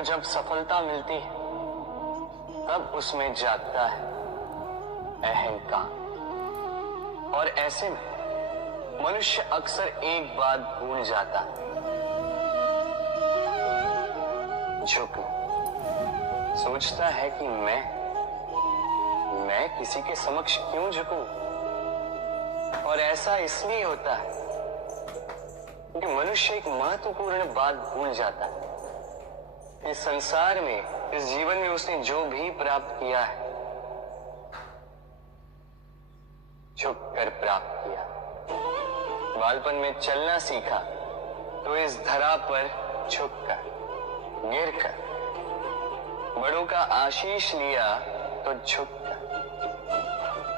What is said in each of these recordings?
को जब सफलता मिलती है तब उसमें जागता है अहंकार, और ऐसे में मनुष्य अक्सर एक बात भूल जाता है, झुकना। सोचता है कि मैं किसी के समक्ष क्यों झुकूं? और ऐसा इसलिए होता है क्योंकि मनुष्य एक महत्वपूर्ण बात भूल जाता है। इस संसार में, इस जीवन में उसने जो भी प्राप्त किया है, झुक कर प्राप्त किया। बालपन में चलना सीखा तो इस धरा पर झुककर, गिरकर। बड़ों का आशीष लिया तो झुककर।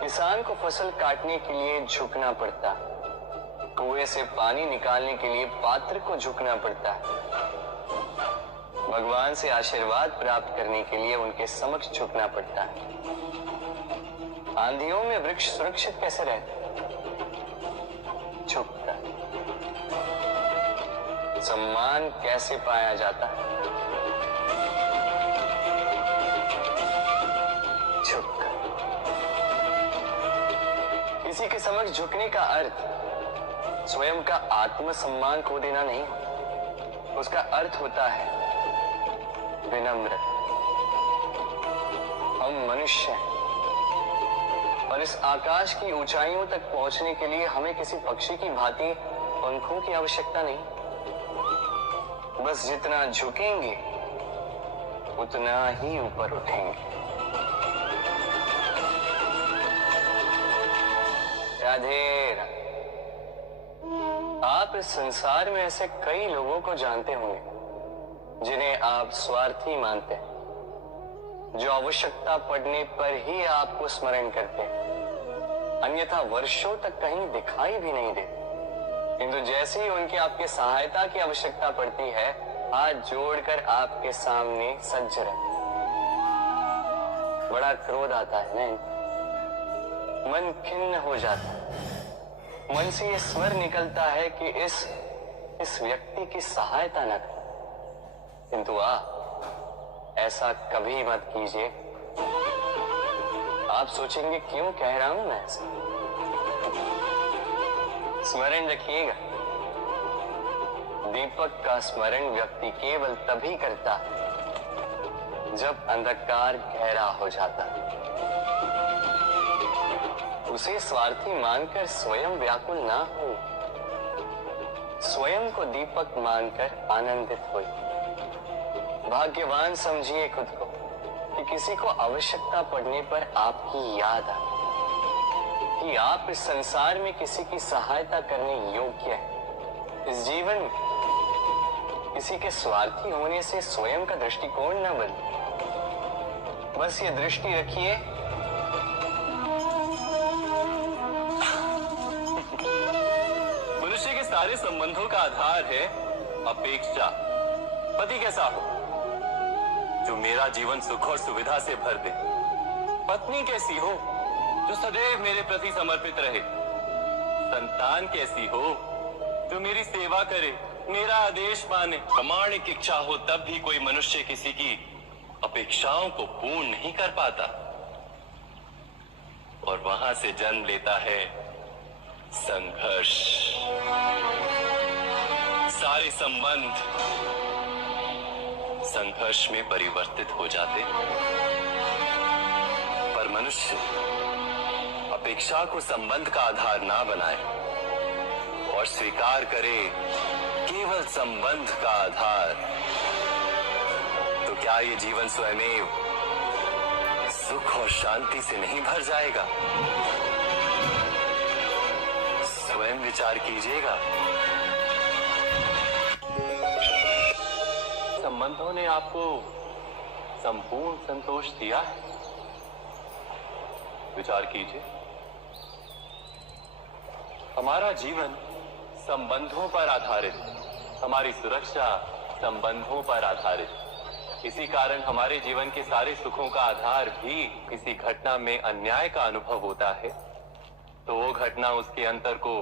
किसान को फसल काटने के लिए झुकना पड़ता, कुएं से पानी निकालने के लिए पात्र को झुकना पड़ता है। भगवान से आशीर्वाद प्राप्त करने के लिए उनके समक्ष झुकना पड़ता है। आंधियों में वृक्ष सुरक्षित कैसे रहते? झुककर। सम्मान कैसे पाया जाता है? झुककर। किसी के समक्ष झुकने का अर्थ स्वयं का आत्मसम्मान खो देना नहीं, उसका अर्थ होता है विनम्र। हम मनुष्य हैं और इस आकाश की ऊंचाइयों तक पहुंचने के लिए हमें किसी पक्षी की भांति पंखों की आवश्यकता नहीं। बस जितना झुकेंगे उतना ही ऊपर उठेंगे। राधे राधे। आप इस संसार में ऐसे कई लोगों को जानते होंगे जिन्हें आप स्वार्थी मानते हैं, जो आवश्यकता पड़ने पर ही आपको स्मरण करते हैं, अन्यथा वर्षों तक कहीं दिखाई भी नहीं देते। किंतु जैसे ही उनकी आपकी सहायता की आवश्यकता पड़ती है, हाथ जोड़कर आपके सामने सज्ज रहते। बड़ा क्रोध आता है ना, मन खिन्न हो जाता है। मन से ये स्वर निकलता है कि इस व्यक्ति की सहायता न करें। किंतु ऐसा कभी मत कीजिए। आप सोचेंगे क्यों कह रहा हूं मैं ऐसा? स्मरण रखिएगा, दीपक का स्मरण व्यक्ति केवल तभी करता है जब अंधकार गहरा हो जाता है। उसे स्वार्थी मानकर स्वयं व्याकुल ना हो, स्वयं को दीपक मानकर आनंदित हो। भाग्यवान समझिए खुद को कि किसी को आवश्यकता पड़ने पर आपकी याद आए कि आप इस संसार में किसी की सहायता करने योग्य हैं। इस जीवन में किसी के स्वार्थी होने से स्वयं का दृष्टिकोण न बदले। बस ये दृष्टि रखिए, मनुष्य के सारे संबंधों का आधार है अपेक्षा। पति कैसा हो जो मेरा जीवन सुख और सुविधा से भर दे? पत्नी कैसी हो जो सदैव मेरे प्रति समर्पित रहे? संतान कैसी हो जो मेरी सेवा करे, मेरा आदेश माने? प्रामाणिक इच्छा हो तब भी कोई मनुष्य किसी की अपेक्षाओं को पूर्ण नहीं कर पाता, और वहां से जन्म लेता है संघर्ष। सारे संबंध संघर्ष में परिवर्तित हो जाते। पर मनुष्य अपेक्षा को संबंध का आधार ना बनाए और स्वीकार करे केवल संबंध का आधार, तो क्या ये जीवन स्वयमेव सुख और शांति से नहीं भर जाएगा? स्वयं विचार कीजिएगा। संबंधों ने आपको संपूर्ण संतोष दिया है? विचार कीजिए। हमारा जीवन संबंधों पर आधारित, हमारी सुरक्षा संबंधों पर आधारित। इसी कारण हमारे जीवन के सारे सुखों का आधार भी किसी घटना में अन्याय का अनुभव होता है तो वो घटना उसके अंतर को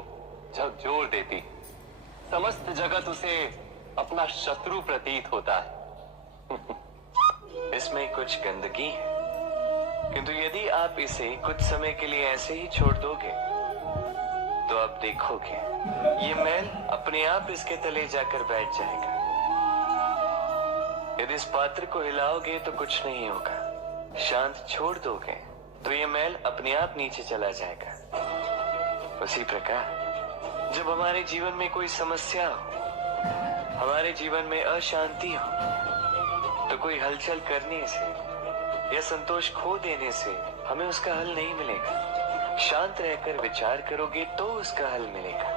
झकझोर देती। समस्त जगत उसे अपना शत्रु प्रतीत होता है। इसमें कुछ गंदगी है, किंतु यदि आप इसे कुछ समय के लिए ऐसे ही छोड़ दोगे तो आप देखोगे ये मैल अपने आप इसके तले जाकर बैठ जाएगा। यदि इस पात्र को हिलाओगे तो कुछ नहीं होगा, शांत छोड़ दोगे तो ये मैल अपने आप नीचे चला जाएगा। उसी प्रकार जब हमारे जीवन में कोई समस्या हो, हमारे जीवन में अशांति हो, तो कोई हलचल करने से या संतोष खो देने से हमें उसका हल नहीं मिलेगा। शांत रहकर विचार करोगे तो उसका हल मिलेगा।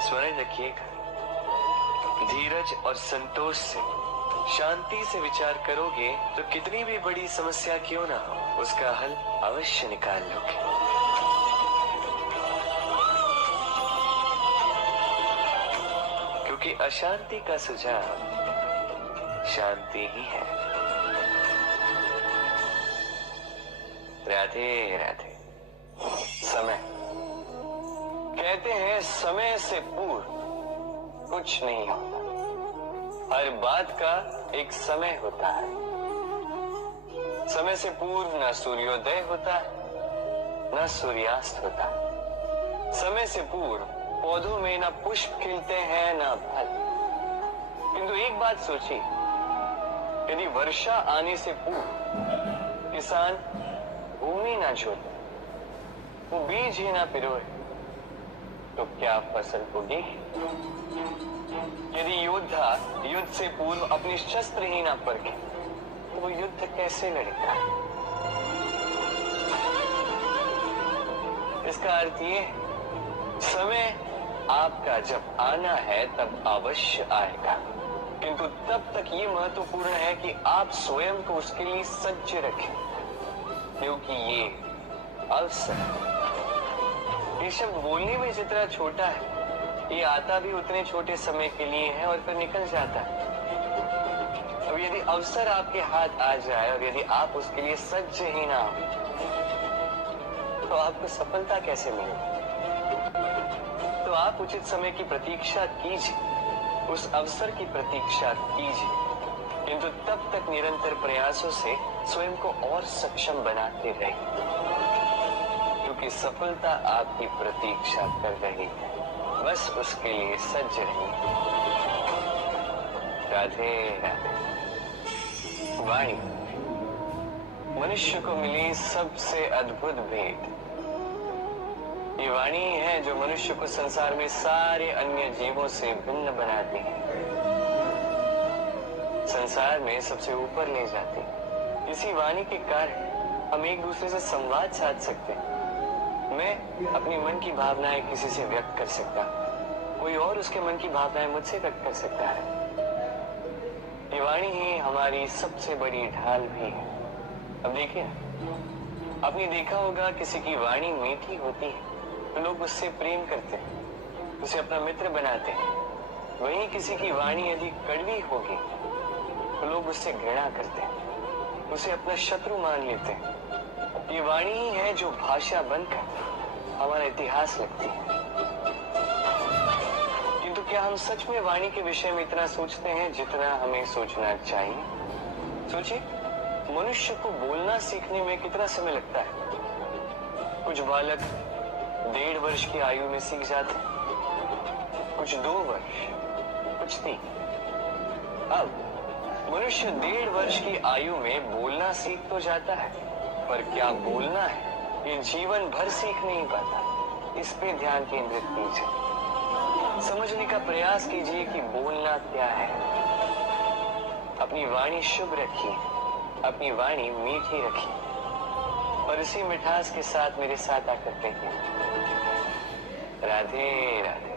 स्मरण रखिएगा, धीरज और संतोष से, शांति से विचार करोगे तो कितनी भी बड़ी समस्या क्यों ना हो, उसका हल अवश्य निकाल लोगे। क्योंकि अशांति का सुझाव शांति ही है। राधे राधे। समय, कहते हैं समय से पूर्व कुछ नहीं होता। हर बात का एक समय होता है। समय से पूर्व न सूर्योदय होता है, न सूर्यास्त होता है। समय से पूर्व पौधों में न पुष्प खिलते हैं न फल। किंतु एक बात सोचिए, यदि वर्षा आने से पूर्व किसान भूमि ना जोते, वो बीज ही ना पिरोए, तो क्या फसल होगी? यदि योद्धा युद्ध से पूर्व अपने शस्त्र ही ना परखे, तो वो युद्ध कैसे लड़ेगा? इसका अर्थ ये, समय आपका जब आना है तब अवश्य आएगा, किंतु तब तक ये महत्वपूर्ण है कि आप स्वयं को उसके लिए सज्ज रखें, क्योंकि ये अवसर, ये शब्द बोलने में जितना छोटा है, ये आता भी उतने छोटे समय के लिए है और फिर निकल जाता है। अब यदि अवसर आपके हाथ आ जाए और यदि आप उसके लिए सज्ज ही ना हो, तो आपको सफलता कैसे मिलेगी? तो आप उचित समय की प्रतीक्षा कीजिए, उस अवसर की प्रतीक्षा कीजिए, किंतु तब तक निरंतर प्रयासों से स्वयं को और सक्षम बनाते रहिए, क्योंकि सफलता आपकी प्रतीक्षा कर रही है। बस उसके लिए सज्ज रहिए। राधे राधे। वाणी मनुष्य को मिली सबसे अद्भुत भेंट। ये वाणी है जो मनुष्य को संसार में सारे अन्य जीवों से भिन्न बनाती है, संसार में सबसे ऊपर ले जाती है। इसी वाणी के कारण हम एक दूसरे से संवाद साध सकते हैं। मैं अपनी मन की भावनाएं किसी से व्यक्त कर सकता, कोई और उसके मन की भावनाएं मुझसे व्यक्त कर सकता है। ये वाणी ही हमारी सबसे बड़ी ढाल भी है। अब देखिए, आपने देखा होगा किसी की वाणी मीठी होती है तो लोग उससे प्रेम करते हैं, उसे अपना मित्र बनाते हैं। वहीं किसी की वाणी यदि कड़वी होगी तो लोग उससे घृणा करते हैं, उसे अपना शत्रु मान लेते हैं। ये वाणी ही है जो भाषा बनकर हमारा इतिहास लिखती है। किंतु क्या हम सच में वाणी के विषय में इतना सोचते हैं जितना हमें सोचना चाहिए? सोचिए, मनुष्य को बोलना सीखने में कितना समय लगता है। कुछ बालक 1.5 वर्ष की आयु में सीख जाते हैं, कुछ 2 वर्ष, कुछ 3। अब मनुष्य 1.5 वर्ष की आयु में बोलना सीख तो जाता है, पर क्या बोलना है ये जीवन भर सीख नहीं पाता। इस पे ध्यान केंद्रित कीजिए, समझने का प्रयास कीजिए कि बोलना क्या है। अपनी वाणी शुभ रखिए, अपनी वाणी मीठी रखिए, और इसी मिठास के साथ मेरे साथ आकर कहिए, राधे राधे।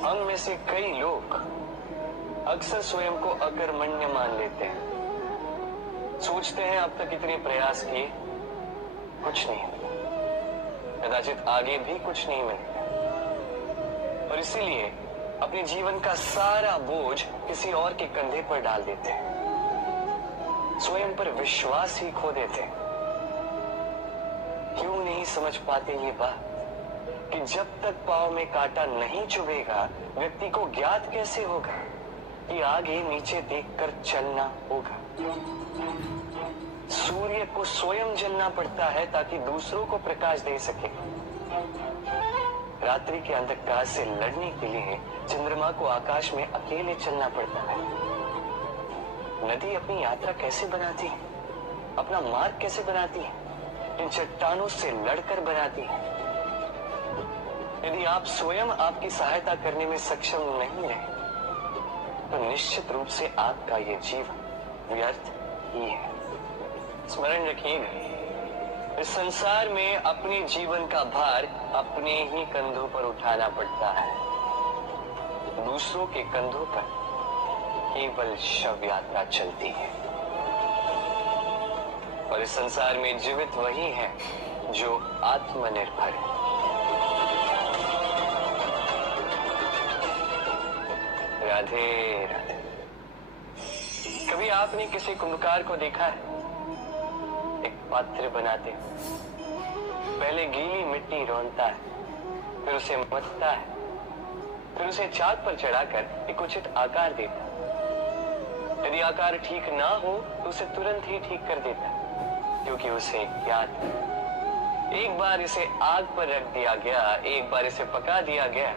हम में से कई लोग अक्सर स्वयं को अकर्मण्य मान लेते हैं, सोचते हैं अब तक इतने प्रयास किए, कुछ नहीं मिला, कदाचित आगे भी कुछ नहीं मिलेगा, और इसीलिए अपने जीवन का सारा बोझ किसी और के कंधे पर डाल देते हैं, स्वयं पर विश्वास ही खो देते हैं। क्यों नहीं समझ पाते ये बात कि जब तक पांव में कांटा नहीं चुभेगा व्यक्ति को ज्ञात कैसे होगा कि आगे नीचे देखकर चलना होगा। सूर्य को स्वयं जलना पड़ता है ताकि दूसरों को प्रकाश दे सके। रात्रि के अंधकार से लड़ने के लिए चंद्रमा को आकाश में अकेले चलना पड़ता है। नदी अपनी यात्रा कैसे बनाती है, अपना मार्ग कैसे बनाती है? इन चट्टानों से लड़कर बनाती है। यदि आप स्वयं आपकी सहायता करने में सक्षम नहीं रहे तो निश्चित रूप से आपका ये जीवन व्यर्थ ही है। स्मरण रखिएगा, इस संसार में अपने जीवन का भार अपने ही कंधों पर उठाना पड़ता है। दूसरों के कंधों पर केवल शव यात्रा चलती है। और इस संसार में जीवित वही है जो आत्मनिर्भर है। राधे राधे। कभी आपने किसी कुम्भकार को देखा है? एक पात्र बनाते पहले गीली मिट्टी रौंदता है, फिर उसे मथता है, फिर उसे चाक पर चढ़ाकर एक उचित आकार देता है। यदि आकार ठीक ना हो तो उसे तुरंत ही ठीक कर देता है, क्योंकि उसे ज्ञात है एक बार इसे आग पर रख दिया गया, एक बार इसे पका दिया गया,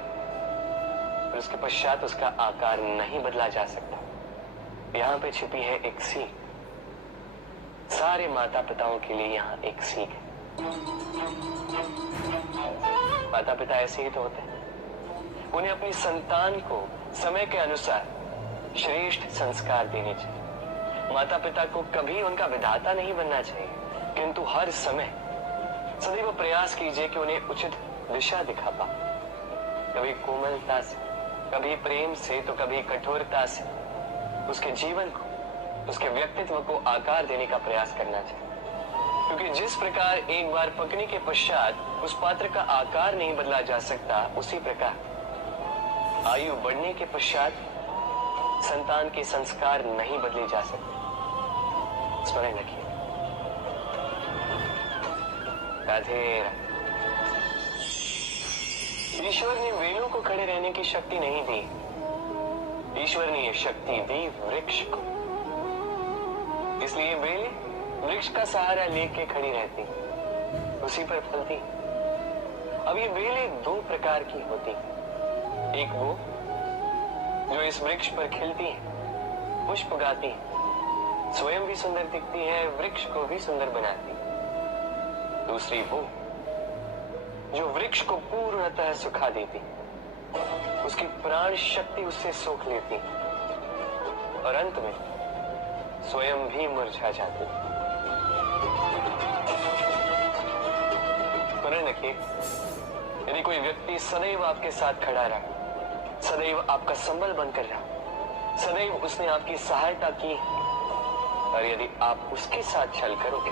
फिर उसके पश्चात उसका आकार नहीं बदला जा सकता। यहाँ पे छिपी है एक सीख। सारे माता पिताओं के लिए यहाँ एक सीख है। माता पिता ऐसे ही तो होते हैं। उन्हें अपनी संतान को समय के अनुसार श्रेष्ठ संस्कार देने चाहिए। माता पिता को कभी उनका विधाता नहीं बनना चाहिए, किंतु हर समय सदैव प्रयास कीजिए कि उन्हें उचित दिशा दिखा पाओ। कभी कोमलता से, कभी प्रेम से, तो कभी कठोरता से उसके जीवन को, उसके व्यक्तित्व को आकार देने का प्रयास करना चाहिए। क्योंकि जिस प्रकार एक बार पकने के पश्चात उस पात्र का आकार नहीं बदला जा सकता, उसी प्रकार आयु बढ़ने के पश्चात संतान के संस्कार नहीं बदले जा सकते। स्मरण रखिए। राधे राधे। ईश्वर ने वेलों को खड़े रहने की शक्ति नहीं दी, ईश्वर ने यह शक्ति दी वृक्ष को। इसलिए बेल वृक्ष का सहारा लेके खड़ी रहती, उसी पर फलती। अब ये बेलें दो प्रकार की होती, एक वो जो इस वृक्ष पर खिलती है, पुष्प गाती है, स्वयं भी सुंदर दिखती है, वृक्ष को भी सुंदर बनाती। दूसरी वो जो वृक्ष को पूर्णतः सुखा देती, उसकी प्राण शक्ति उससे सोख लेती और अंत में स्वयं भी मुरझा जाती। स्मरण रखिए, यदि कोई व्यक्ति सदैव आपके साथ खड़ा रहा, सदैव आपका संबल बनकर रहा, सदैव उसने आपकी सहायता की, और यदि आप उसके साथ छल करोगे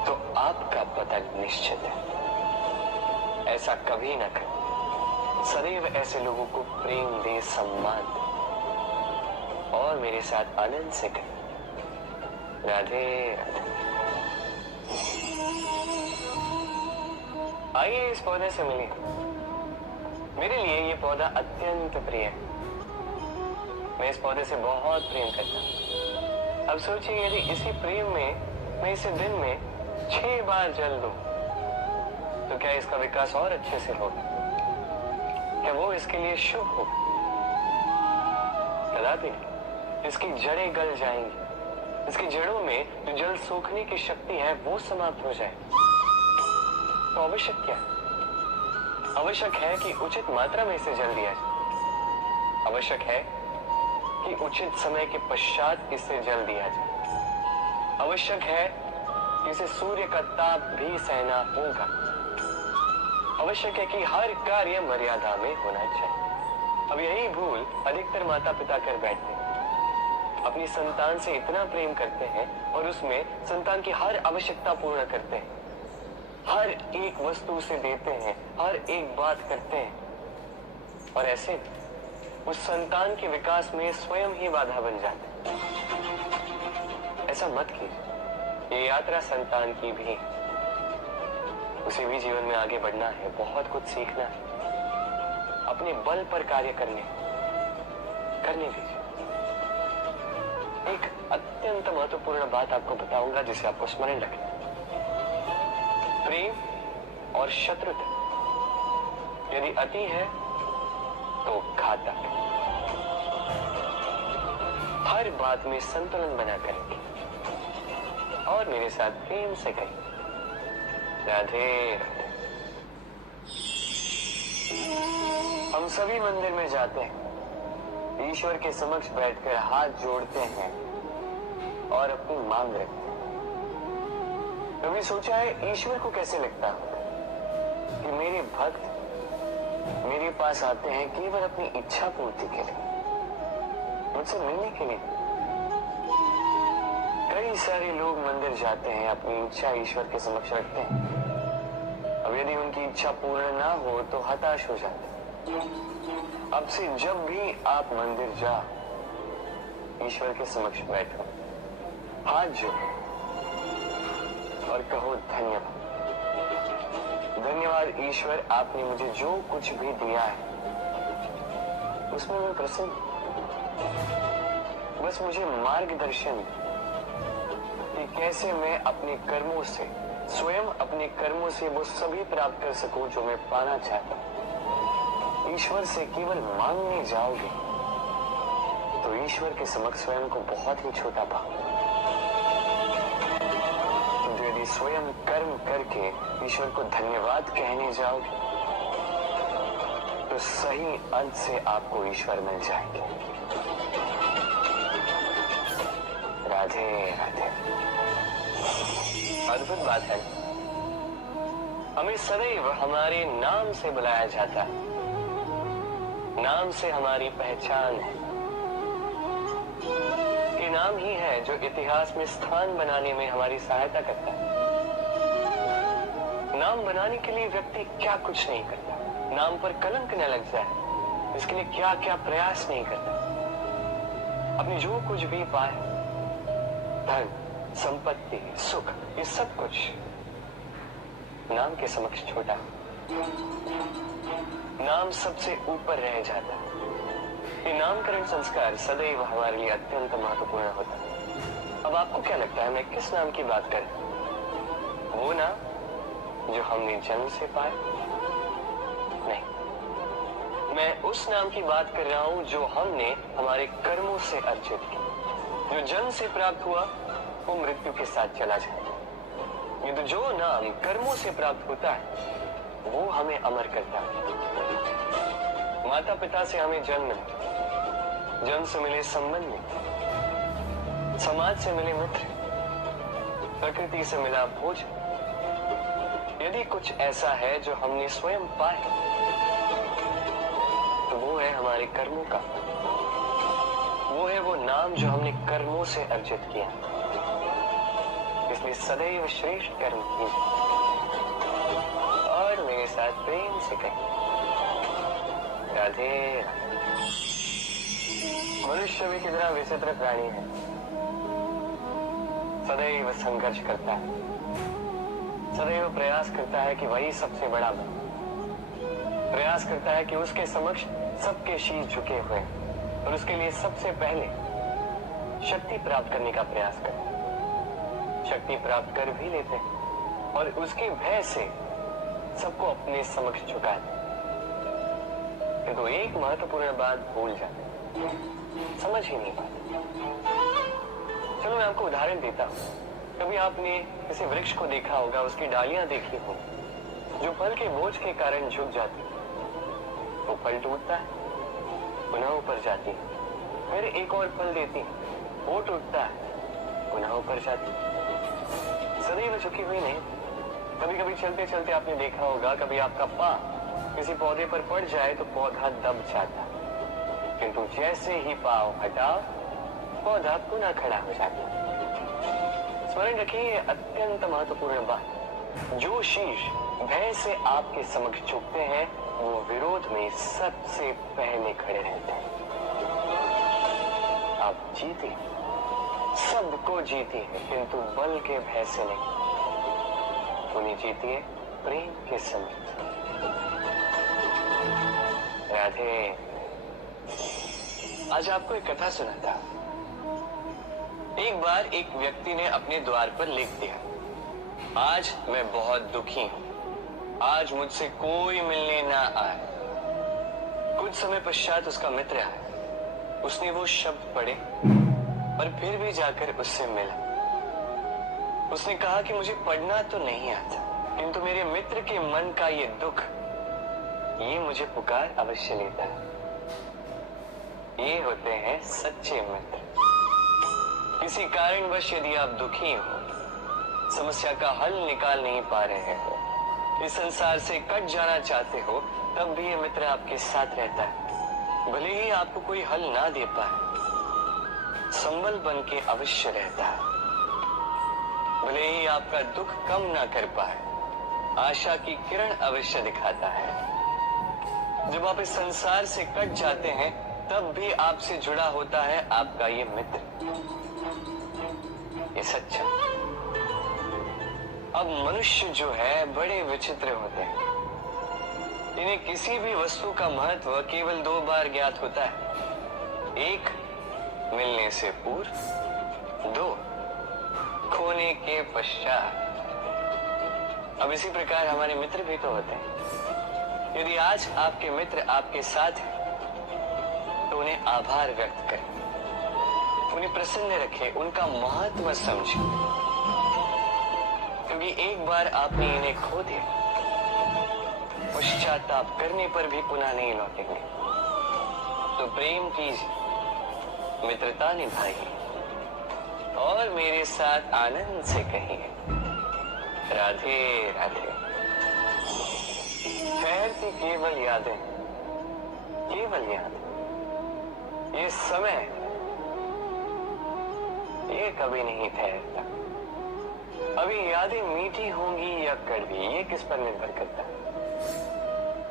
तो आपका पतन निश्चित है। ऐसा कभी न करें। सदैव ऐसे लोगों को प्रेम दे, सम्मान दे और मेरे साथ आनंद से करें। राधे राधे। आइए इस पौधे से मिलिए। मेरे लिए ये पौधा अत्यंत प्रिय है। मैं इस पौधे से बहुत प्रेम करता हूँ। अब सोचिए, यदि इसी प्रेम में मैं इसे दिन में 6 बार जल दूं, तो क्या इसका विकास और अच्छे से होगा? क्या वो इसके लिए शुभ होगा? कदापि नहीं। इसकी जड़ें गल जाएंगी, इसकी जड़ों में जो जल सोखने की शक्ति है वो समाप्त हो जाए। तो आवश्यक क्या है? आवश्यक है कि उचित मात्रा में इसे जल दिया जाए। आवश्यक है कि उचित समय के पश्चात इसे जल दिया जाए। आवश्यक है कि इसे सूर्य का ताप भी सहना होगा। आवश्यक है कि हर कार्य मर्यादा में होना चाहिए। अब यही भूल अधिकतर माता पिता कर बैठते हैं। अपनी संतान से इतना प्रेम करते हैं और उसमें संतान की हर आवश्यकता पूर्ण करते हैं, हर एक वस्तु उसे देते हैं, हर एक बात करते हैं, और ऐसे उस संतान के विकास में स्वयं ही बाधा बन जाते हैं। ऐसा मत कीजिए। ये यात्रा संतान की भी, उसे भी जीवन में आगे बढ़ना है, बहुत कुछ सीखना है, अपने बल पर कार्य करने, करने दीजिए। एक अत्यंत महत्वपूर्ण बात आपको बताऊंगा जिसे आपको स्मरण रखना है। प्रेम और शत्रुता यदि अति है तो घातक है। हर बात में संतुलन बना करेंगे और मेरे साथ प्रेम से कहें राधे राधे। हम सभी मंदिर में जाते हैं, ईश्वर के समक्ष बैठकर हाथ जोड़ते हैं और अपनी मांग रखते हैं। कभी सोचा है ईश्वर को कैसे लगता होगा कि मेरे भक्त मेरे पास आते हैं केवल अपनी इच्छा पूर्ति के लिए, मुझसे मिलने के लिए। कई सारे लोग मंदिर जाते हैं, अपनी इच्छा ईश्वर के समक्ष रखते हैं। अब यदि उनकी इच्छा पूर्ण ना हो तो हताश हो जाते हैं। अब से जब भी आप मंदिर जाओ, ईश्वर के समक्ष बैठो, हाथ जोड़ो और कहो धन्यवाद। धन्यवाद ईश्वर, आपने मुझे जो कुछ भी दिया है उसमें मैं प्रसन्न हूं। बस मुझे मार्गदर्शन कि कैसे मैं अपने कर्मों से, स्वयं अपने कर्मों से वो सभी प्राप्त कर सकूं जो मैं पाना चाहता हूं। ईश्वर से केवल मांगने जाओगे तो ईश्वर के समक्ष स्वयं को बहुत ही छोटा पाओगे। यदि स्वयं कर्म करके ईश्वर को धन्यवाद कहने जाओगे तो सही अर्थ से आपको ईश्वर मिल जाएंगे। राधे राधे। अद्भुत बात है, हमें सदैव हमारे नाम से बुलाया जाता है। नाम से हमारी पहचान है। ये नाम ही है जो इतिहास में स्थान बनाने में हमारी सहायता करता है। नाम बनाने के लिए व्यक्ति क्या कुछ नहीं करता, नाम पर कलंक न लग जाए इसके लिए क्या क्या प्रयास नहीं करता। अपने जो कुछ भी पाए, धन, संपत्ति, सुख, ये सब कुछ नाम के समक्ष छोटा। नाम सबसे ऊपर रह जाता है। ये नामकरण संस्कार सदैव हमारे लिए अत्यंत महत्वपूर्ण होता है। अब आपको क्या लगता है मैं किस नाम की बात कर रहा हूं? वो नाम जो हमने जन्म से पाया? नहीं, मैं उस नाम की बात कर रहा हूं जो हमने हमारे कर्मों से अर्जित किया। जो जन्म से प्राप्त हुआ वो मृत्यु के साथ चला जाएगा। किंतु जो नाम कर्मों से प्राप्त होता है वो हमें अमर करता है। माता पिता से हमें जन्म मिला, जन्म से मिले संबंध में, समाज से मिले मित्र, प्रकृति से मिला भोजन। यदि कुछ ऐसा है जो हमने स्वयं पाया तो वो है हमारे कर्मों का, वो है वो नाम जो हमने कर्मों से अर्जित किया। इसलिए सदैव श्रेष्ठ कर्म कीजिए और मेरे साथ प्रेम से कहें राधे राधे। मनुष्य भी कितना विचित्र प्राणी है, सदैव संघर्ष करता है, सदैव प्रयास करता है कि वही सबसे बड़ा बने, प्रयास करता है कि उसके समक्ष सबके शीश झुके हुए हैं और उसके लिए सबसे पहले शक्ति प्राप्त करने का प्रयास करता है। शक्ति प्राप्त कर भी लेते हैं और उसके भय से सबको अपने समक्ष झुकाते हैं। किंतु एक महत्वपूर्ण बात भूल जाते हैं, समझ ही नहीं पाते। चलो मैं आपको उदाहरण देता हूं। कभी आपने किसी वृक्ष को देखा होगा, उसकी डालियां देखी हो जो फल के बोझ के कारण झुक जाती, वो फल टूटता है, पुनः ऊपर जाती है, फिर एक और फल देती, वो टूटता है, पुनः ऊपर जाती, सदैव झुकी हुई नहीं। कभी कभी चलते चलते आपने देखा होगा, कभी आपका पांव किसी पौधे पर पड़ जाए तो पौधा दब जाता, किंतु जैसे ही पांव हटाओ पौधा पुनः खड़ा हो जाता। स्मरण रखिए, अत्यंत महत्वपूर्ण बात, जो शीश भय से आपके समक्ष झुकते हैं वो विरोध में सबसे पहले खड़े रहते हैं। आप जीते, सबको जीती है, किंतु बल के भय से नहीं, उन्हें जीती है प्रेम के समय। राधे आज आपको एक कथा सुनाता। एक बार एक व्यक्ति ने अपने द्वार पर लिख दिया, आज मैं बहुत दुखी हूं, आज मुझसे कोई मिलने ना आए। कुछ समय पश्चात उसका मित्र आया, उसने वो शब्द पढ़े और फिर भी जाकर उससे मिला। उसने कहा कि मुझे पढ़ना तो नहीं आता, किंतु मेरे मित्र के मन का ये दुख, ये मुझे पुकार अवश्य लेता है। ये होते हैं सच्चे मित्र। किसी कारणवश यदि आप दुखी हो, समस्या का हल निकाल नहीं पा रहे हो, इस संसार से कट जाना चाहते हो, तब भी ये मित्र आपके साथ रहता है। भले ही आपको कोई हल ना दे पाए, संबल बन के अवश्य रहता है। भले ही आपका दुख कम ना कर पाए, आशा की किरण अवश्य दिखाता है। जब आप इस संसार से कट जाते हैं, तब भी आपसे जुड़ा होता है आपका ये मित्र, ये सच्चा। अब मनुष्य जो है बड़े विचित्र होते हैं। इन्हें किसी भी वस्तु का महत्व केवल 2 बार ज्ञात होता है। 1 मिलने से पूर्व, 2 खोने के पश्चात। अब इसी प्रकार हमारे मित्र भी तो होते हैं। यदि आज आपके मित्र आपके साथ हैं, तो उन्हें आभार व्यक्त करें, उन्हें प्रसन्न रखें, उनका महत्व समझें, क्योंकि एक बार आपने इन्हें खो दिया, पश्चाताप करने पर भी पुनः नहीं लौटेंगे। तो प्रेम कीजिए, मित्रता निभाइए और मेरे साथ आनंद से कहिए, राधे राधे। ठहरती केवल यादें, केवल यादें। ये समय, ये कभी नहीं ठहरता। अभी यादें मीठी होंगी या कड़वी, ये किस पर निर्भर करता है?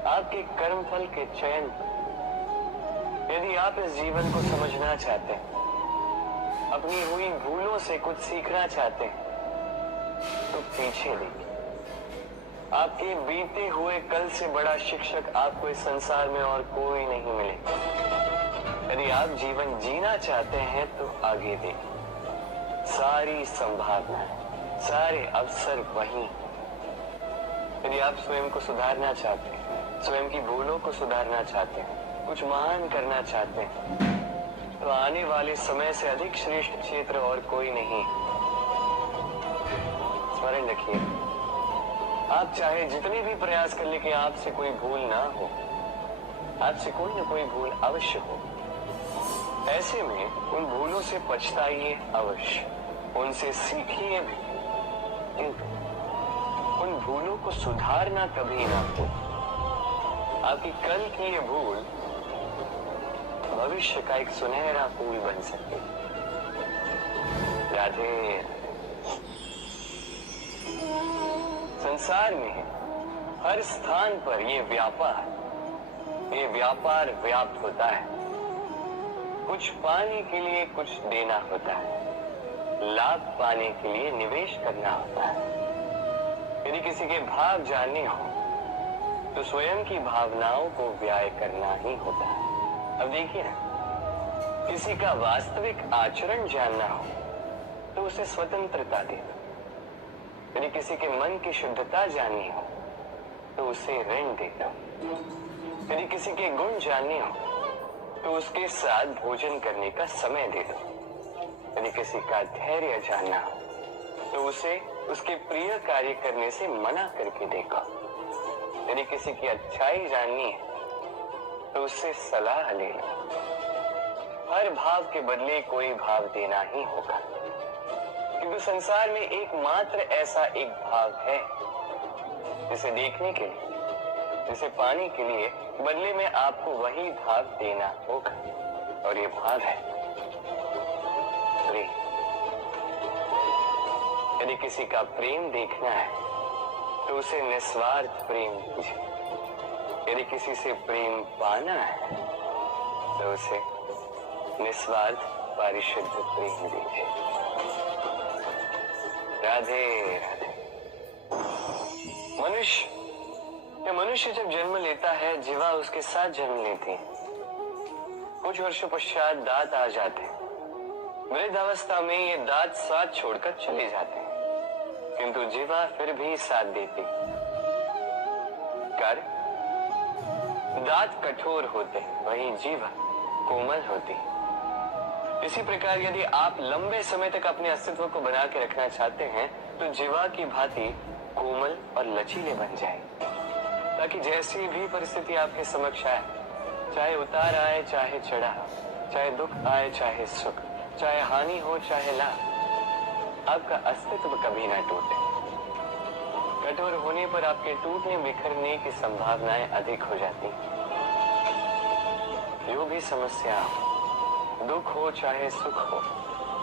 आपके कर्मफल के चयन पर। यदि आप इस जीवन को समझना चाहते हैं, अपनी हुई भूलों से कुछ सीखना चाहते हैं, तो पीछे देखिए। आपके बीते हुए कल से बड़ा शिक्षक आपको इस संसार में और कोई नहीं मिलेगा। यदि आप जीवन जीना चाहते हैं, तो आगे देखिए। सारी संभावनाएं, सारे अवसर वहीं। यदि आप स्वयं को सुधारना चाहते हैं, स्वयं की भूलों को सुधारना चाहते हैं, कुछ महान करना चाहते हैं, तो आने वाले समय से अधिक श्रेष्ठ क्षेत्र और कोई नहीं। स्मरण रखिए, आप चाहे जितने भी प्रयास कर ले कि आपसे कोई भूल ना हो, आपसे कोई न कोई भूल अवश्य हो। ऐसे में उन भूलों से पछताइए अवश्य, उनसे सीखिए भी, किंतु उन भूलों को सुधारना कभी ना हो। आपकी कल की ये भूल भविष्य का एक सुनहरा पुल बन सके। राधे। संसार में हर स्थान पर ये व्यापार व्याप्त होता है। कुछ पाने के लिए कुछ देना होता है, लाभ पाने के लिए निवेश करना होता है। यदि किसी के भाव जानने हो, तो स्वयं की भावनाओं को व्याय करना ही होता है। अब देखिए ना, किसी का वास्तविक आचरण जानना हो, तो उसे स्वतंत्रता दे दो। यदि किसी के मन की शुद्धता जाननी हो, तो उसे ऋण दे दो। यदि किसी के गुण जानने हो, तो उसके साथ भोजन करने का समय दे दो। यदि किसी का धैर्य जानना हो, तो उसे उसके प्रिय कार्य करने से मना करके देखो। यदि किसी की अच्छाई जाननी है, तो उससे सलाह ले लो। हर भाव के बदले कोई भाव देना ही होगा, क्योंकि संसार में एकमात्र ऐसा एक भाव है जिसे देखने के लिए, जिसे पाने के लिए बदले में आपको वही भाव देना होगा, और ये भाव है प्रेम। यदि किसी का प्रेम देखना है, तो उसे निस्वार्थ प्रेम कीजिए। यदि किसी से प्रेम पाना है, तो उसे निस्वार्थ परिशुद्ध प्रेम दीजिए। राधे राधे। मनुष्य जब जन्म लेता है, जीवा उसके साथ जन्म लेती है। कुछ वर्षों पश्चात दांत आ जाते हैं। वृद्धावस्था में ये दांत साथ छोड़कर चले जाते हैं, किंतु जीवा फिर भी साथ देती। कार्य दांत कठोर होते हैं, वहीं जीवा कोमल होती। इसी प्रकार यदि आप लंबे समय तक अपने अस्तित्व को बना के रखना चाहते हैं तो जीवा की भांति कोमल और लचीले बन जाए, ताकि जैसी भी परिस्थिति आपके समक्ष आए, चाहे उतार आए चाहे चढ़ाव, चाहे दुख आए चाहे सुख, चाहे हानि हो चाहे लाभ, आपका अस्तित्व कभी ना टूटे। कठोर होने पर आपके टूटने बिखरने की संभावनाएं अधिक हो जाती। जो भी समस्या हो, दुख हो चाहे सुख हो,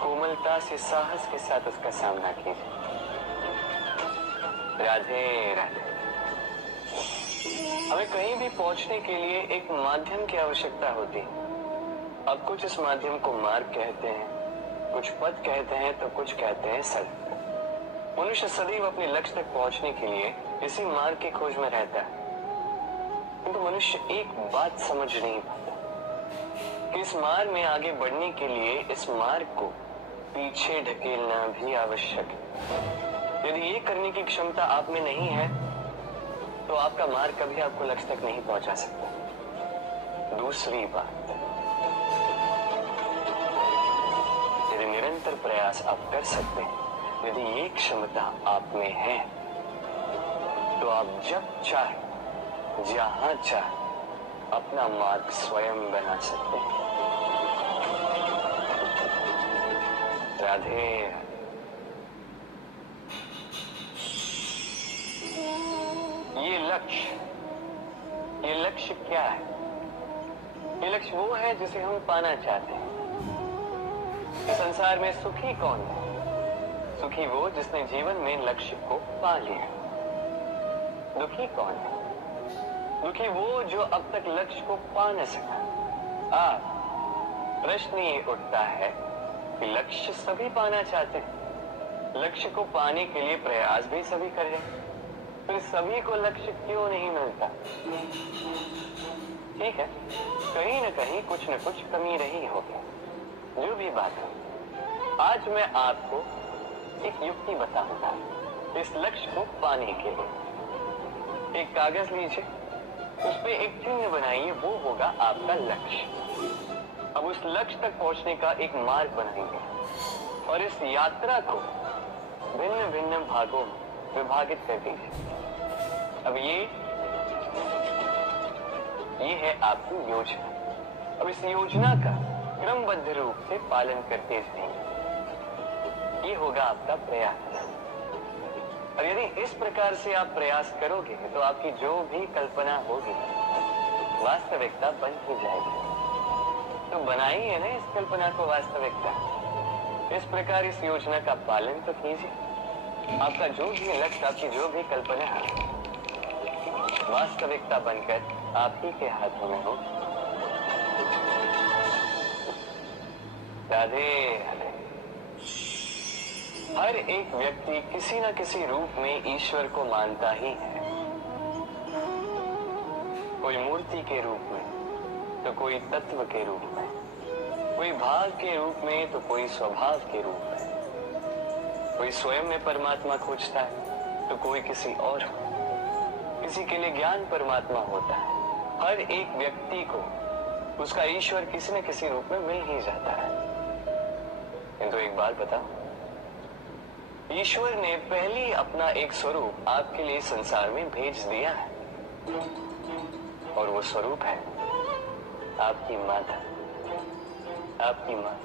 कोमलता से साहस के साथ उसका सामना कीजिए। राधे राधे। हमें कहीं भी पहुंचने के लिए एक माध्यम की आवश्यकता होती है। अब कुछ इस माध्यम को मार्ग कहते हैं, कुछ पथ कहते हैं, तो कुछ कहते हैं सड़क। मनुष्य सदैव अपने लक्ष्य तक पहुंचने के लिए इसी मार्ग की खोज में रहता है, किंतु मनुष्य एक बात समझ नहीं पाता कि इस मार्ग में आगे बढ़ने के लिए इस मार्ग को पीछे ढकेलना भी आवश्यक है। यदि ये करने की क्षमता आप में नहीं है तो आपका मार्ग कभी आपको लक्ष्य तक नहीं पहुंचा सकता। दूसरी बात, यदि निरंतर प्रयास आप कर सकते हैं, यदि ये क्षमता आप में है, तो आप जब चाहे जहां चाहे अपना मार्ग स्वयं बना सकते हैं। राधे। ये लक्ष्य क्या है? ये लक्ष्य वो है जिसे हम पाना चाहते हैं। इस संसार में सुखी कौन है? सुखी वो जिसने जीवन में लक्ष्य को पा लिया। दुखी कौन है? दुखी वो जो अब तक लक्ष्य को पा न सका। प्रश्न ये उठता है कि लक्ष्य सभी पाना चाहते हैं, लक्ष्य को पाने के लिए प्रयास भी सभी कर रहे हैं, फिर सभी को लक्ष्य क्यों नहीं मिलता? ठीक है, कहीं न कहीं कुछ न कुछ कमी रही होगी। जो भी बात हो, आज मैं आपको एक युक्ति बताऊंगा इस लक्ष्य को पाने के लिए। एक कागज लीजिए, उस पे एक चिन्ह बनाइए, वो होगा आपका लक्ष्य। अब उस लक्ष्य तक पहुंचने का एक मार्ग बनाएंगे और इस यात्रा को भिन्न भिन्न भागों में विभाजित कर दीजिए। अब ये है आपकी योजना। अब इस योजना का क्रमबद्ध रूप से पालन करते जाएंगे, ये होगा आपका प्रयास। और यदि इस प्रकार से आप प्रयास करोगे तो आपकी जो भी कल्पना होगी वास्तविकता बन ही जाएगी। तो बनाइए ना इस कल्पना को वास्तविकता। इस प्रकार इस योजना का पालन तो कीजिए। आपका जो भी लक्ष्य, आपकी जो भी कल्पना है, वास्तविकता बनकर आप ही के हाथों में हो। राधे राधे। हर एक व्यक्ति किसी न किसी रूप में ईश्वर को मानता ही है। कोई मूर्ति के रूप में, तो कोई तत्व के रूप में, कोई भाव के रूप में, तो कोई स्वभाव के रूप में। कोई स्वयं में परमात्मा खोजता है, तो कोई किसी और। किसी के लिए ज्ञान परमात्मा होता है। हर एक व्यक्ति को उसका ईश्वर किसी न किसी रूप में मिल ही जाता है। किंतु एक बात बताओ, ईश्वर ने पहले अपना एक स्वरूप आपके लिए संसार में भेज दिया है, और वो स्वरूप है आपकी माता, आपकी माँ।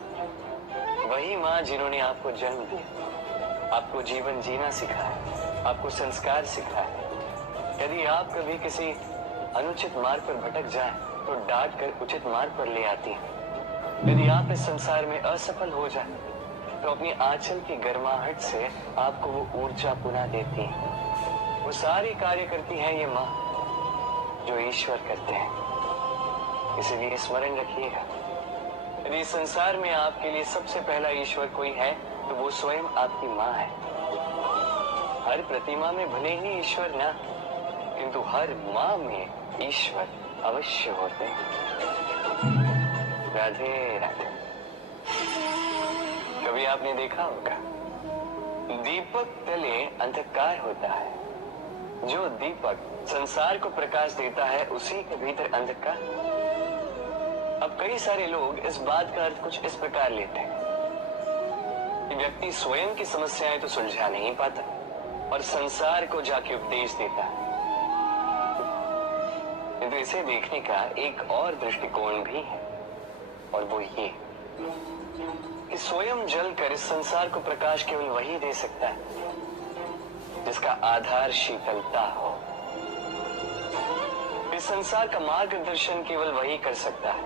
वही माँ जिन्होंने आपको जन्म दिया, आपको जीवन जीना सिखाया, आपको संस्कार सिखाया। यदि आप कभी किसी अनुचित मार्ग पर भटक जाए तो डांट कर उचित मार्ग पर ले आती है। यदि आप इस संसार में असफल हो जाए तो अपनी आंचल की गर्माहट से आपको वो ऊर्जा पुनः देती है। वो सारी कार्य करती है ये माँ जो ईश्वर करते हैं। इसलिए स्मरण रखिएगा, यदि संसार में आपके लिए सबसे पहला ईश्वर कोई है तो वो स्वयं आपकी माँ है। हर प्रतिमा में भले ही ईश्वर ना, किंतु हर माँ में ईश्वर अवश्य होते हैं। राधे राधे। कभी आपने देखा होगा दीपक तले अंधकार होता है, जो दीपक संसार को प्रकाश देता है उसी के भीतर अंधकार। अब कई सारे लोग इस बात का अर्थ कुछ इस प्रकार लेते हैं कि व्यक्ति स्वयं की समस्याएं तो सुलझा नहीं पाता और संसार को जाके उपदेश देता है। किंतु इसे देखने का एक और दृष्टिकोण भी है, और वो ये कि स्वयं जलकर इस संसार को प्रकाश केवल वही दे सकता है जिसका आधार शीतलता हो। इस संसार का मार्गदर्शन केवल वही कर सकता है,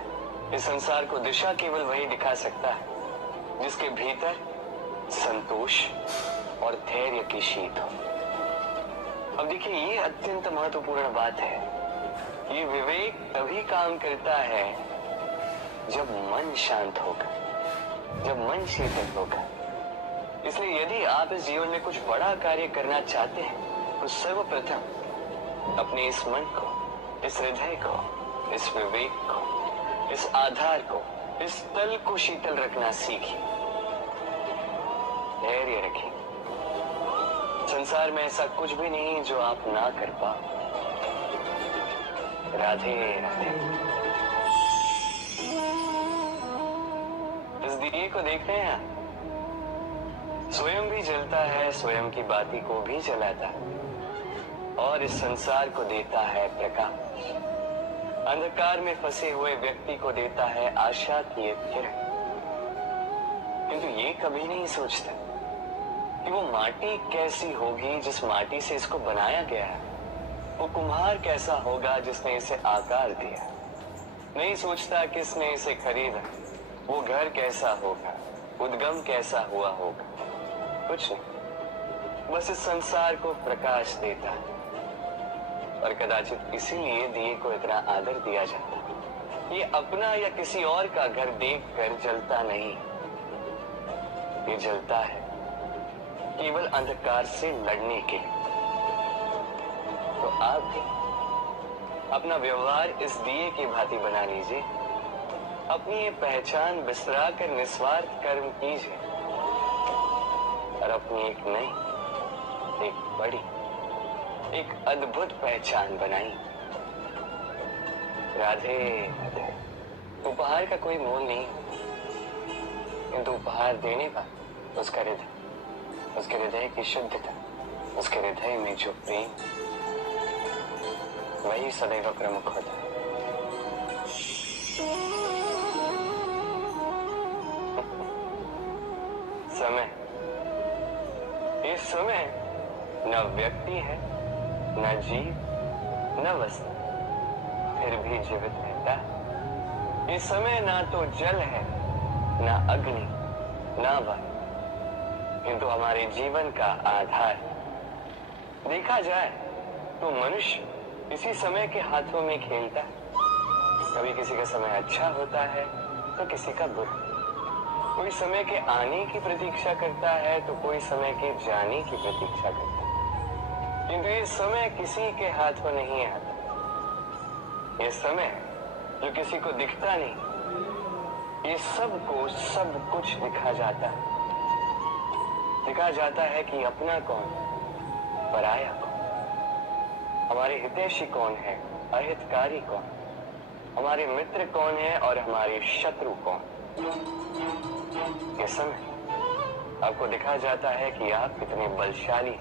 इस संसार को दिशा केवल वही दिखा सकता है जिसके भीतर संतोष और धैर्य की शीत हो। अब देखिए, ये अत्यंत महत्वपूर्ण बात है। ये विवेक तभी काम करता है जब मन शांत होगा, जब मन शीतल होगा। इसलिए यदि आप इस जीवन में कुछ बड़ा कार्य करना चाहते हैं तो सर्वप्रथम अपने इस मन को, इस हृदय को, इस विवेक को, इस आधार को, इस तल को शीतल रखना सीखिए, धैर्य रखिए। संसार में ऐसा कुछ भी नहीं जो आप ना कर पाओ। राधे राधे। इस दिए को देख रहे हैं, स्वयं भी जलता है, स्वयं की बाती को भी जलाता है और इस संसार को देता है प्रकाश। अंधकार में फंसे हुए व्यक्ति को देता है आशा की एक किरण। किंतु ये कभी नहीं सोचता कि वो माटी कैसी होगी जिस माटी से इसको बनाया गया है, वो कुम्हार कैसा होगा जिसने इसे आकार दिया। नहीं सोचता किसने इसे खरीदा, वो घर कैसा होगा, उद्गम कैसा हुआ होगा, कुछ नहीं। बस इस संसार को प्रकाश देता है और कदाचित इसीलिए दिए को इतना आदर दिया जाता है। ये अपना या किसी और का घर देखकर जलता नहीं, ये जलता है केवल अंधकार से लड़ने के लिए। तो आप भी अपना व्यवहार इस दिए की भांति बना लीजिए, अपनी ये पहचान बिसरा कर निस्वार्थ कर्म कीजिए और अपनी एक नई, एक बड़ी, एक अद्भुत पहचान बनाई। राधे राधे। उपहार का कोई मोल नहीं, किंतु उपहार देने का उसका हृदय, उसके हृदय की शुद्धता, उसके हृदय में जो प्रेम, वही सदैव प्रमुख होता है। समय, ये समय न व्यक्ति है, न जीव, न वस्तु, फिर भी जीवित रहता है। ये समय ना तो जल है, ना अग्नि, ना वायु, किंतु हमारे जीवन का आधार। देखा जाए तो मनुष्य इसी समय के हाथों में खेलता है। कभी किसी का समय अच्छा होता है तो किसी का बुरा। कोई समय के आने की प्रतीक्षा करता है तो कोई समय के जाने की प्रतीक्षा करता है, किंतु ये समय किसी के हाथों नहीं आता। ये समय जो किसी को दिखता नहीं, ये सबको सब कुछ दिखा जाता है। दिखा जाता है कि अपना कौन, पराया कौन, हमारे हितैषी कौन है, अहितकारी कौन, हमारे मित्र कौन है और हमारे शत्रु कौन। ये समय आपको दिखा जाता है कि आप कितने बलशाली,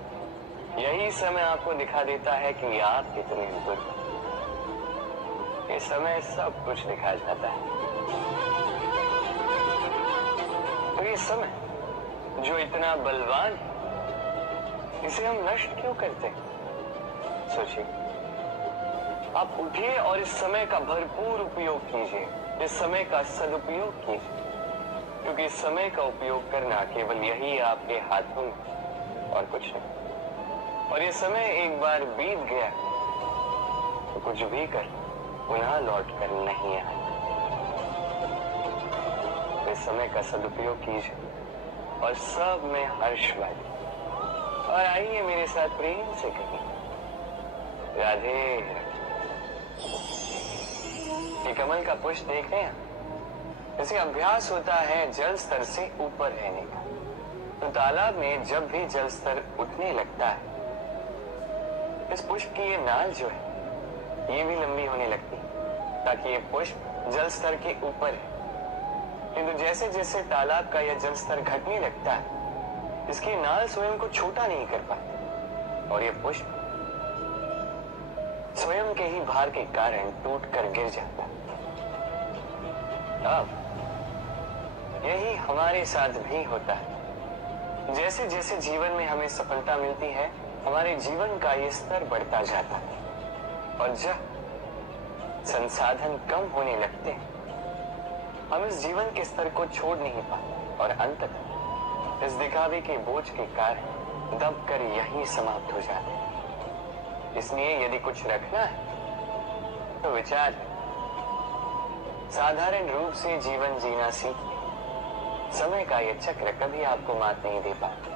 यही समय आपको दिखा देता है कि आप कितने दुर्बल। ये समय सब कुछ दिखा जाता है। तो ये समय जो इतना बलवान है, इसे हम नष्ट क्यों करते हैं? सोचिए, आप उठिए और इस समय का भरपूर उपयोग कीजिए, इस समय का सदुपयोग कीजिए, क्योंकि इस समय का उपयोग करना केवल यही आपके हाथों में और कुछ नहीं। और ये समय एक बार बीत गया तो कुछ भी कर पुनः लौट कर नहीं आए। तो इस समय का सदुपयोग कीजिए और सब में हर्ष बांटिए। और आइए मेरे साथ प्रेम से कहिए, राधे। ये कमल का पुष्प देख रहे हैं, जैसे अभ्यास होता है जल स्तर से ऊपर रहने का, तो तालाब में जब भी जल स्तर उठने लगता है, इस पुष्प की ये नाल जो है ये भी लंबी होने लगती है ताकि ये पुष्प जल स्तर के ऊपर है। किंतु जैसे जैसे तालाब का यह जल स्तर घटने लगता है, इसकी नाल स्वयं को छोटा नहीं कर पाती और ये पुष्प स्वयं के ही भार के कारण टूट कर गिर जाता है। अब यही हमारे साथ भी होता है। जैसे जैसे जीवन में हमें सफलता मिलती है, हमारे जीवन का ये स्तर बढ़ता जाता है और जब संसाधन कम होने लगते हैं, हम इस जीवन के स्तर को छोड़ नहीं पाते और अंततः इस दिखावे के बोझ के कारण दब कर यहीं समाप्त हो जाते हैं। इसलिए यदि कुछ रखना है तो विचार साधारण रूप से जीवन जीना सीखिए। समय का यह चक्र कभी आपको मात नहीं दे पाता।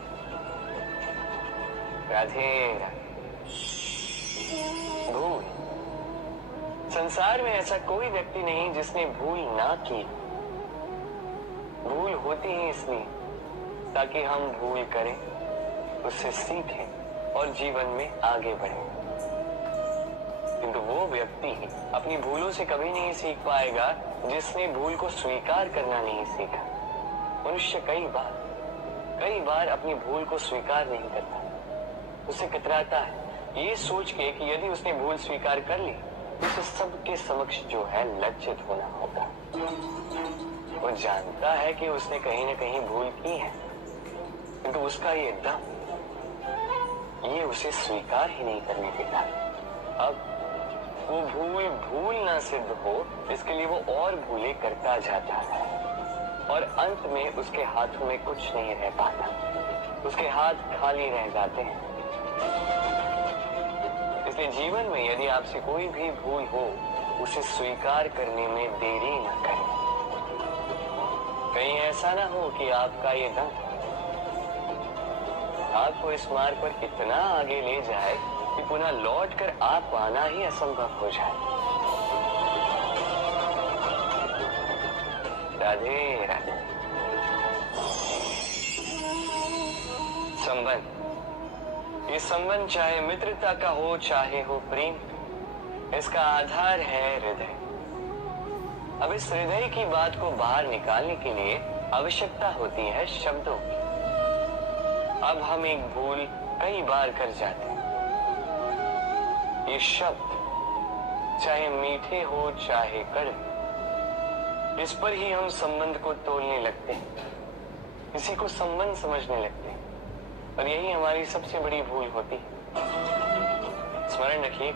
राधे राधे। भूल, संसार में ऐसा कोई व्यक्ति नहीं जिसने भूल ना की। भूल होती ही इसलिए ताकि हम भूल करें, उससे सीखें और जीवन में आगे बढ़ें। किंतु वो व्यक्ति अपनी भूलों से कभी नहीं सीख पाएगा जिसने भूल को स्वीकार करना नहीं सीखा। मनुष्य कई बार अपनी भूल को स्वीकार नहीं करता, उसे कतराता है ये सोच के कि यदि उसने भूल स्वीकार कर ली उसे सबके समक्ष जो है लज्जित होना होगा। वो जानता है कि उसने कहीं न कहीं भूल की है, किंतु उसका ये दम ये उसे स्वीकार ही नहीं करने देता। अब वो भूल ना सिद्ध हो इसके लिए वो और भूलें करता जाता है और अंत में उसके हाथों में कुछ नहीं रह पाता, उसके हाथ खाली रह जाते हैं। इसलिए जीवन में यदि आपसे कोई भी भूल हो, उसे स्वीकार करने में देरी न करें। कहीं ऐसा ना हो कि आपका ये दम आपको इस मार्ग पर इतना आगे ले जाए कि पुनः लौटकर आप आना ही असंभव हो जाए। राधे राधे। संबंध, ये संबंध चाहे मित्रता का हो चाहे हो प्रेम, इसका आधार है हृदय। अब इस हृदय की बात को बाहर निकालने के लिए आवश्यकता होती है शब्दों की। अब हम एक भूल कई बार कर जाते हैं। ये शब्द चाहे मीठे हो चाहे कड़वे, इस पर ही हम संबंध को तोलने लगते हैं, किसी को संबंध समझने लगते हैं और यही हमारी सबसे बड़ी भूल होती है। स्मरण रखिए,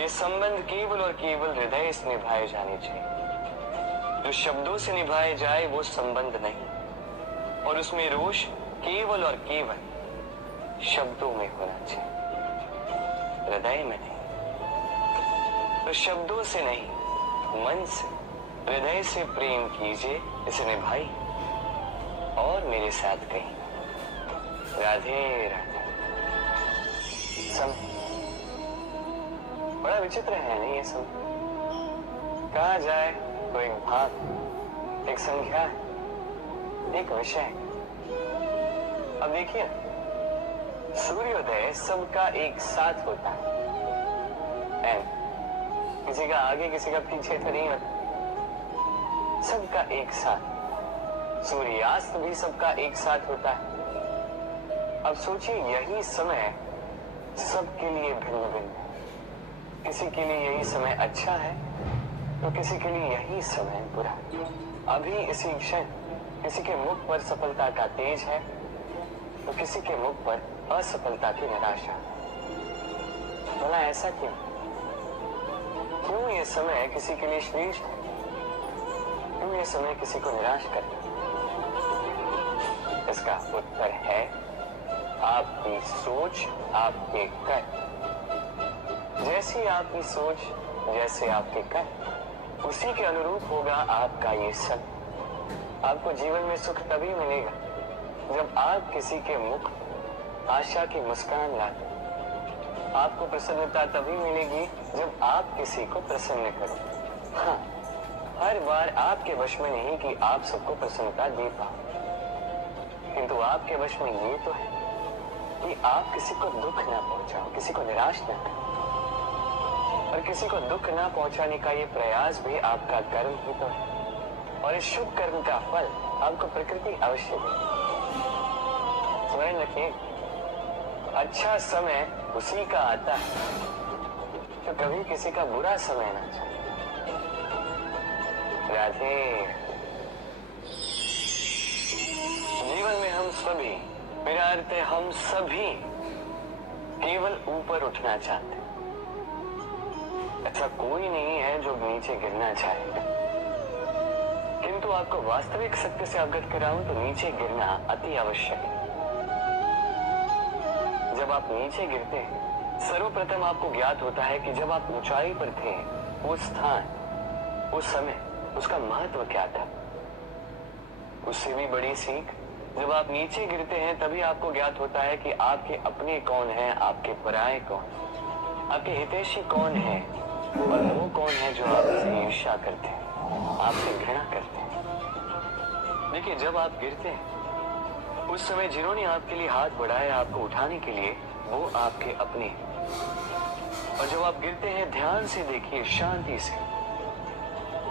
ये संबंध केवल और केवल हृदय से निभाए जाने चाहिए। जो शब्दों से निभाए जाए वो संबंध नहीं, और उसमें रोष केवल और केवल शब्दों में होना चाहिए, हृदय में नहीं। तो शब्दों से नहीं, मन से, हृदय से प्रेम कीजिए, इसे निभाइए और मेरे साथ कहिए राधे राधे। समय बड़ा विचित्र है नहीं ये सब। कहा जाए तो एक भाग, एक संख्या, एक विषय। अब देखिए, सूर्योदय सबका एक साथ होता है, किसी का आगे किसी का पीछे तो नहीं होता, सबका एक साथ। सूर्यास्त भी सबका एक साथ होता है। अब सोचिए, यही समय सबके लिए भिन्न भिन्न है। किसी के लिए यही समय अच्छा है तो किसी के लिए यही समय बुरा। अभी इसी क्षण किसी के मुख पर सफलता का तेज है तो किसी के मुख पर असफलता की निराशा। भला ऐसा क्यों? क्यों ये समय किसी के लिए श्रेष्ठ है? क्यों ये समय किसी को निराश करता है? इसका उत्तर है आपकी सोच, आपके कर्म। जैसी आपकी सोच, जैसे आपके कर्म, उसी के अनुरूप होगा आपका ये सब। आपको जीवन में सुख तभी मिलेगा जब आप किसी के मुख आशा की मुस्कान लाते। आपको प्रसन्नता तभी मिलेगी जब आप किसी को प्रसन्न करो। हाँ, हर बार आपके वश में नहीं कि आप सबको प्रसन्नता दे पाओ, किंतु आपके वश में ये तो है कि आप किसी को दुख ना पहुंचाओ, किसी को निराश ना करो। और किसी को दुख ना पहुंचाने का ये प्रयास भी आपका कर्म ही तो है, और इस शुभ कर्म का फल आपको प्रकृति अवश्य देगी। स्मरण रखिए, अच्छा समय उसी का आता है जो कभी किसी का बुरा समय ना चाहे। राधे। जीवन में हम सभी, मेरा अर्थ है हम सभी, केवल ऊपर उठना चाहते हैं। ऐसा कोई नहीं है जो नीचे गिरना चाहे, किंतु आपको वास्तविक सत्य से अवगत कराऊं तो नीचे गिरना अति आवश्यक है। जब आप नीचे गिरते हैं, सर्वप्रथम आपको ज्ञात होता है कि जब आप ऊंचाई पर थे, वो स्थान, वो समय, उसका महत्व क्या था। उससे भी बड़ी सीख, जब आप नीचे गिरते हैं तभी आपको ज्ञात होता है कि आपके अपने कौन हैं, आपके पराये कौन, आपके हितैषी कौन है, और वो कौन है जो आपसे ईर्ष्या करते हैं, आपसे घृणा करते हैं। देखिए, जब आप गिरते हैं उस समय जिन्होंने आपके लिए हाथ बढ़ाया आपको उठाने के लिए, वो आपके अपने हैं। और जब आप गिरते हैं, ध्यान से देखिए, शांति से,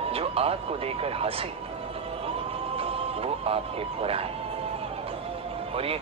जो आपको देकर हंसे वो आपके पराये। और ये